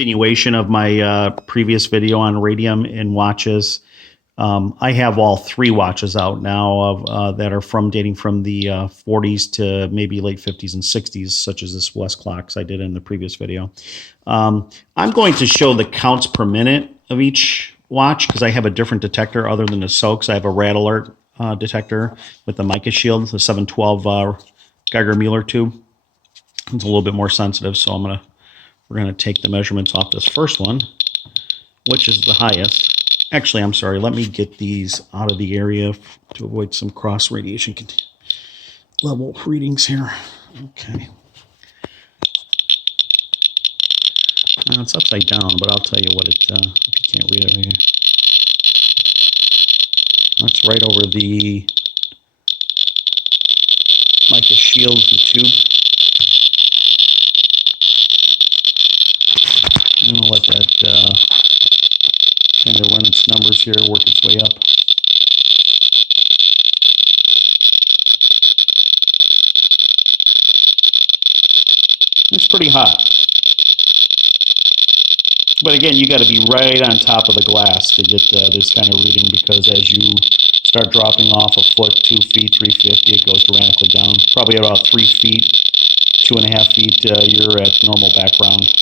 continuation of my previous video on radium in watches. I have all 3 watches out now of that are dating from the 40s to maybe late 50s and 60s, such as this Westclox I did in the previous video. I'm going to show the counts per minute of each watch because I have a different detector other than the SOAKs. I have a rad alert detector with the mica shield, the 712 Geiger-Müller tube. It's a little bit more sensitive, so we're gonna take the measurements off this first one, which is the highest. Actually, I'm sorry. Let me get these out of the area to avoid some cross radiation level readings here. Okay. Now it's upside down, but I'll tell you what it. If you can't read it right here, that's right over the mica shield, the tube. I'm gonna let that kind of run its numbers here, work its way up. It's pretty hot. But again, you got to be right on top of the glass to get this kind of reading, because as you start dropping off a foot, 2 feet, 350, it goes dramatically down. Probably about 3 feet, 2.5 feet, you're at normal background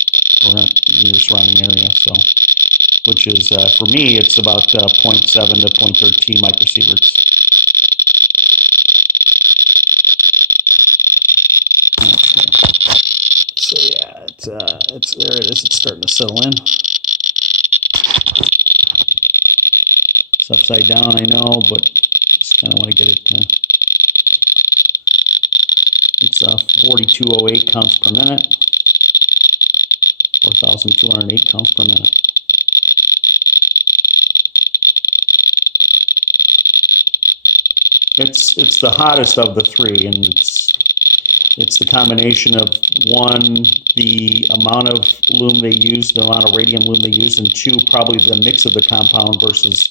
or in your surrounding area. So, which is, for me, it's about 0.7 to 0.13 microsieverts. Okay. So yeah, it's there it is. It's starting to settle in. It's upside down, I know, but just kind of want to get it. It's 4208 counts per minute, 4,208 counts per minute. It's the hottest of the 3, and it's the combination of 1, the amount of lume they use, the amount of radium lume they use, and 2, probably the mix of the compound versus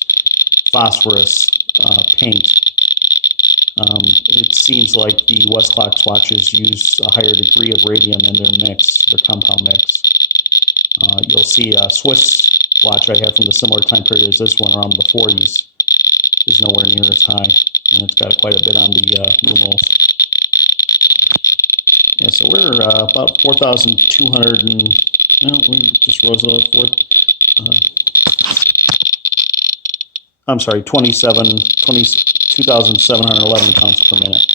phosphorus paint. It seems like the Westclox watches use a higher degree of radium in their mix, their compound mix. You'll see a Swiss watch I have from the similar time period as this one, around the 40s, is nowhere near as high, and it's got quite a bit on the lumos. Yeah, so we're about 4,200 and, well, we just rose up I'm sorry, 2,711 counts per minute.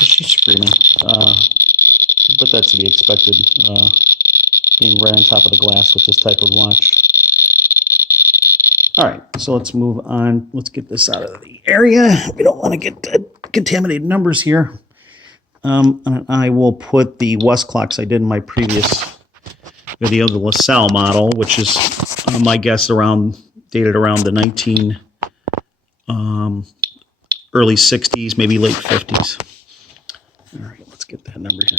She's screaming, but that's to be expected, being right on top of the glass with this type of watch. All right, so let's move on. Let's get this out of the area. We don't want to get contaminated numbers here. And I will put the Westclox I did in my previous video, the LaSalle model, which is, my guess, dated around the early 60s, maybe late 50s. All right, let's get that number here.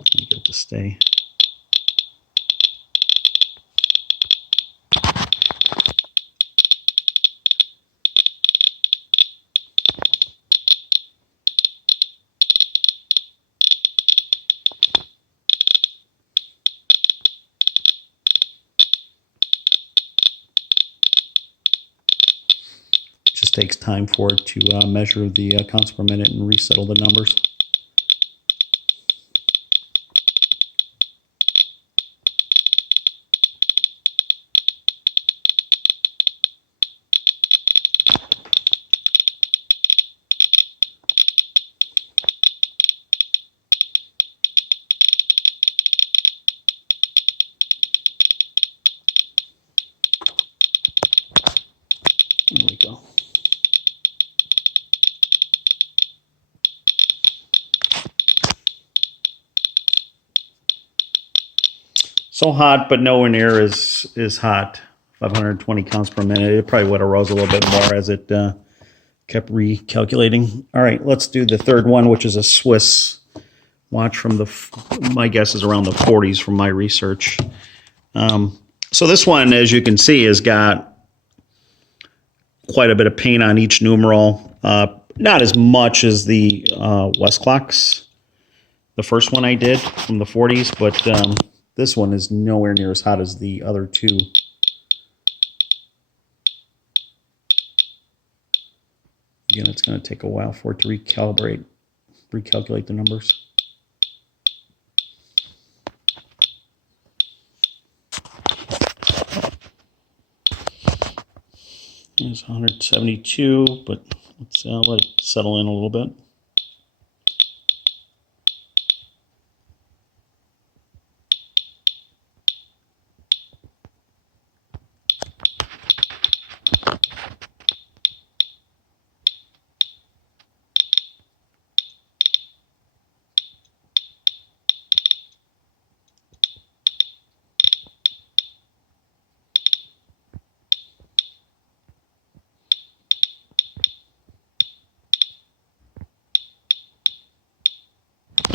Let me get it to stay. Just takes time for it to measure the counts per minute and resettle the numbers. There we go. So hot, but nowhere near as hot 520 counts per minute. It probably would have rose a little bit more as it kept recalculating. All right, let's do the third one, which is a Swiss watch from my guess is around the 40s from my research. So this one, as you can see, has got quite a bit of paint on each numeral. Not as much as the Westclox, the first one I did from the 40s, but this one is nowhere near as hot as the other two. Again, it's going to take a while for it to recalculate the numbers. It's 172, but let's let it settle in a little bit.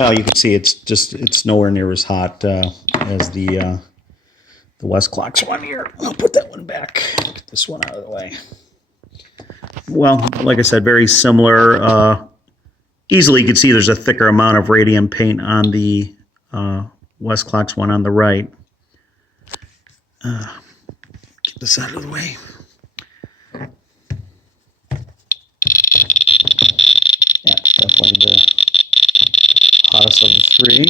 Oh, you can see it's nowhere near as hot as the Westclox one here. I'll put that one back. Get this one out of the way. Well, like I said, very similar. Easily you can see there's a thicker amount of radium paint on the Westclox one on the right. Get this out of the way. Yeah, definitely the hottest of the three.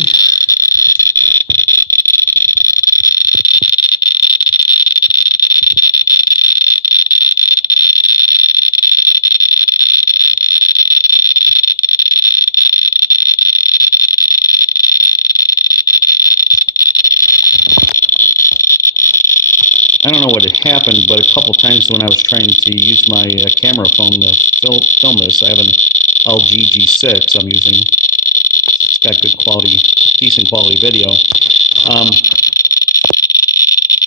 I don't know what had happened, but a couple times when I was trying to use my camera phone to film this, I have an LG G6 I'm using. It's got good quality, decent quality video.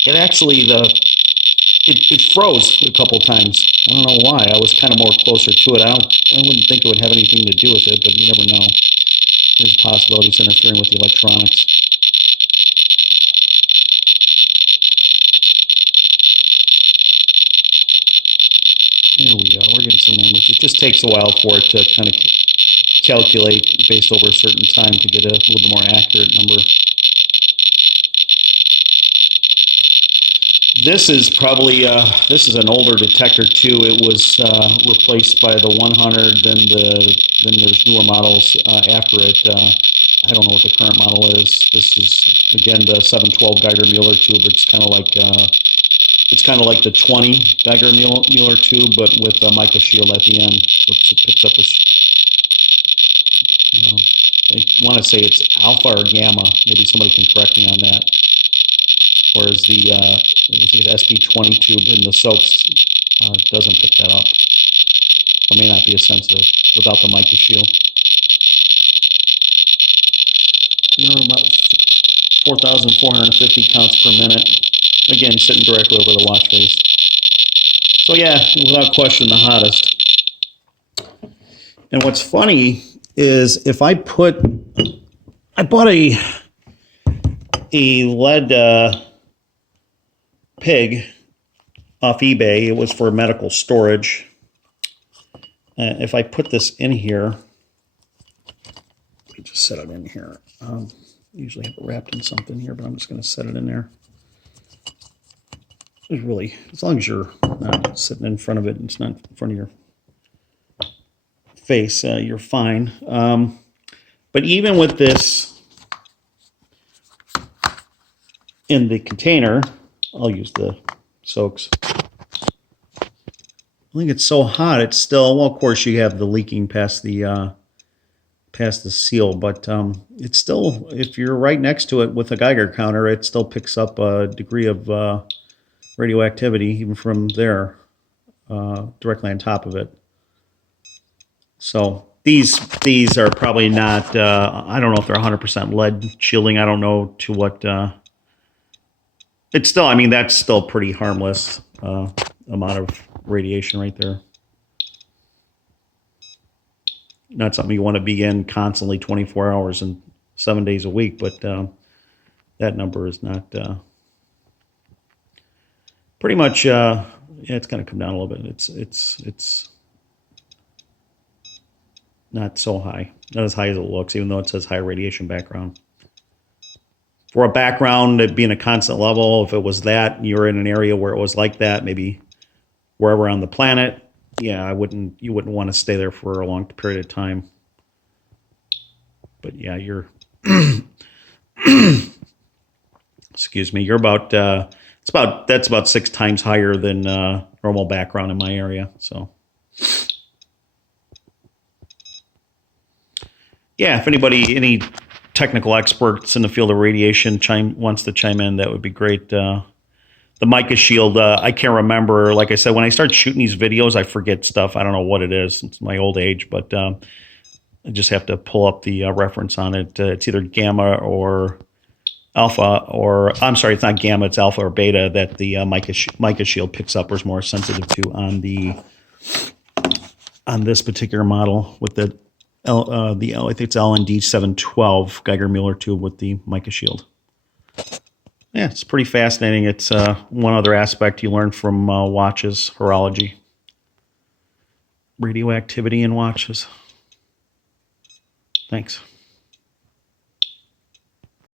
It actually, it froze a couple times. I don't know why. I was kind of more closer to it. I wouldn't think it would have anything to do with it, but you never know. There's possibilities interfering with the electronics. There we go. We're getting some numbers. It just takes a while for it to kind of calculate based over a certain time to get a little bit more accurate number. This is probably this is an older detector too. It was replaced by the 100. Then there's newer models after it. I don't know what the current model is. This is again the 712 Geiger Mueller tube. It's kind of like the 20 Geiger Mueller tube, but with a mica shield at the end. So it picks up this. I want to say it's alpha or gamma. Maybe somebody can correct me on that. Whereas the I think the SP20 tube in the soaps doesn't pick that up. It may not be as sensitive without the mica shield. About 4,450 counts per minute. Again, sitting directly over the watch face. So yeah, without question, the hottest. And what's funny is if I bought a lead pig off eBay. It was for medical storage. If I put this in here, let me just set it in here. Usually have it wrapped in something here, but I'm just going to set it in there. It's really, as long as you're not sitting in front of it, and it's not in front of your face, you're fine. But even with this in the container, I'll use the soaks. I think it's so hot, it's still, well, of course you have the leaking past the seal, but it's still, if you're right next to it with a Geiger counter, it still picks up a degree of radioactivity even from there, directly on top of it. So these are probably not, I don't know if they're 100% lead shielding. I don't know to what It's still, I mean, that's still pretty harmless amount of radiation right there. Not something you want to be in constantly 24 hours and 7 days a week, but that number is not pretty much. Yeah, it's going to come down a little bit. It's not so high, not as high as it looks, even though it says high radiation background. For a background, it being a constant level, if it was that, you're in an area where it was like that, maybe wherever on the planet, yeah, you wouldn't want to stay there for a long period of time. But yeah, you're, excuse me, you're about, that's about 6 times higher than normal background in my area. So yeah, if any technical experts in the field of radiation wants to chime in, that would be great. The mica shield, I can't remember. Like I said, when I start shooting these videos, I forget stuff. I don't know what it is. It's my old age, but I just have to pull up the reference on it. It's either gamma or alpha, or I'm sorry, it's not gamma, it's alpha or beta that the mica shield picks up or is more sensitive to on this particular model with the I think it's LND 712 Geiger Mueller tube with the mica shield. Yeah, it's pretty fascinating. It's one other aspect you learn from watches, horology, radioactivity in watches. Thanks.